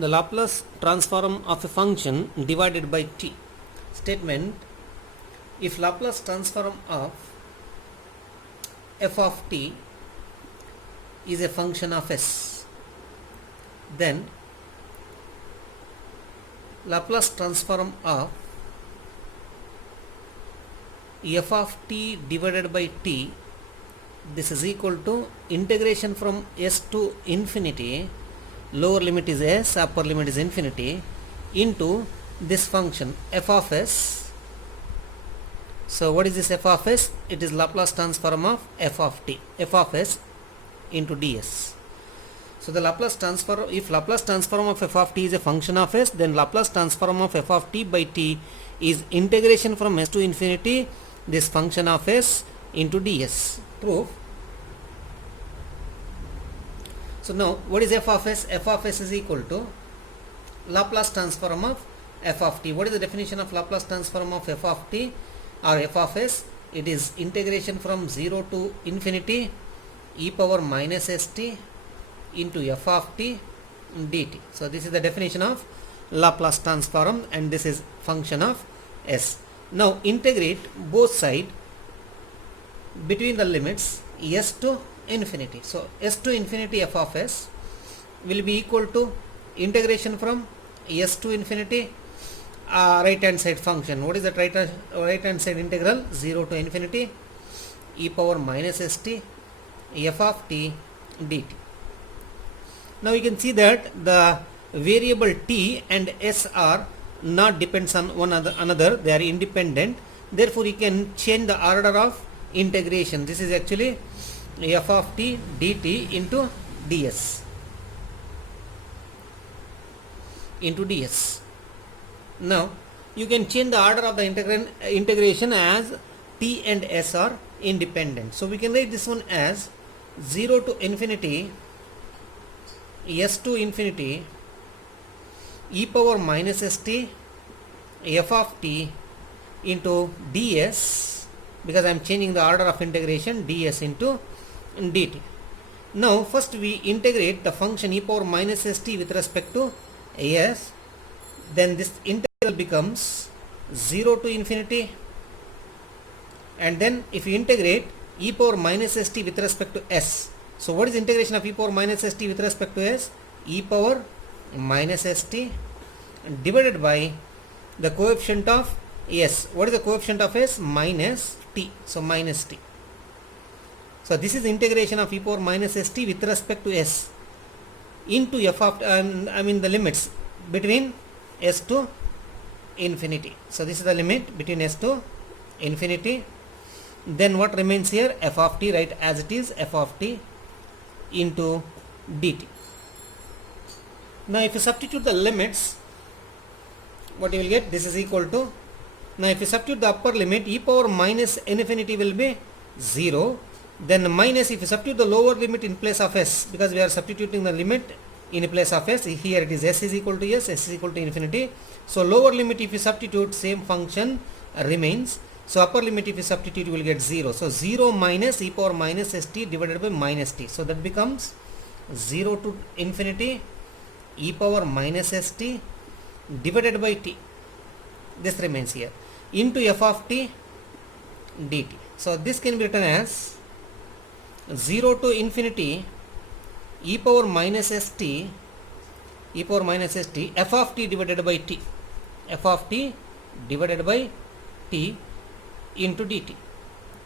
The Laplace transform of a function divided by t. Statement: if Laplace transform of f of t is a function of s, then Laplace transform of f of t divided by t, this is equal to integration from s to infinity, lower limit is s, upper limit is infinity, into this function f of s. So what is this f of s? It is Laplace transform of f of t, f of s into ds. So the Laplace transform, if Laplace transform of f of t is a function of s, then Laplace transform of f of t by t is integration from s to infinity this function of s into ds. Proof. So now what is f of s? F of s is equal to Laplace transform of f of t. What is the definition of Laplace transform of f of t or f of s? It is integration from 0 to infinity e power minus st into f of t dt. So this is the definition of Laplace transform, and this is function of s. Now integrate both sides between the limits s to infinity. So s to infinity f of s will be equal to integration from s to infinity right hand side function. What is that right hand side integral? 0 to infinity e power minus st f of t dt. Now you can see that the variable t and s are not depends on one another, they are independent. Therefore you can change the order of integration. This is actually f of t dt into ds, Now you can change the order of the integration as t and s are independent. So we can write this one as 0 to infinity s to infinity e power minus st f of t into ds, because I am changing the order of integration, ds into dt. Now first we integrate the function e power minus st with respect to s, then this integral becomes 0 to infinity, and then if you integrate e power minus st with respect to s, so what is integration of e power minus st with respect to s? E power minus st divided by the coefficient of s. What is the coefficient of s? Minus t. So minus t. So this is integration of e power minus st with respect to s into f of the limits between s to infinity. So this is the limit between s to infinity. Then what remains here? F of t, right as it is, f of t into dt. Now if you substitute the limits, what you will get? This is equal to, now if you substitute the upper limit, e power minus infinity will be 0, then minus, if you substitute the lower limit in place of s, because we are substituting the limit in place of s, here it is s is equal to s, s is equal to infinity. So lower limit if you substitute, same function remains. So upper limit if you substitute, you will get 0. So 0 minus e power minus st divided by minus t. So that becomes 0 to infinity e power minus st divided by t. This remains here into f of t dt. So this can be written as 0 to infinity e power minus st f of t divided by t, f of t divided by t into dt.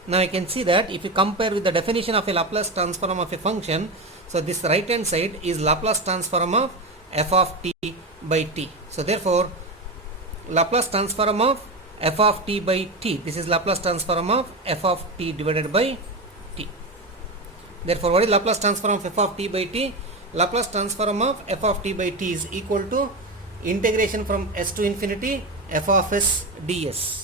Now I can see that if you compare with the definition of a Laplace transform of a function, so this right hand side is Laplace transform of f of t by t. So therefore Laplace transform of f of t by t, this is Laplace transform of f of t divided by t. Therefore what is Laplace transform of f of t by t? Laplace transform of f of t by t is equal to integration from s to infinity f of s ds.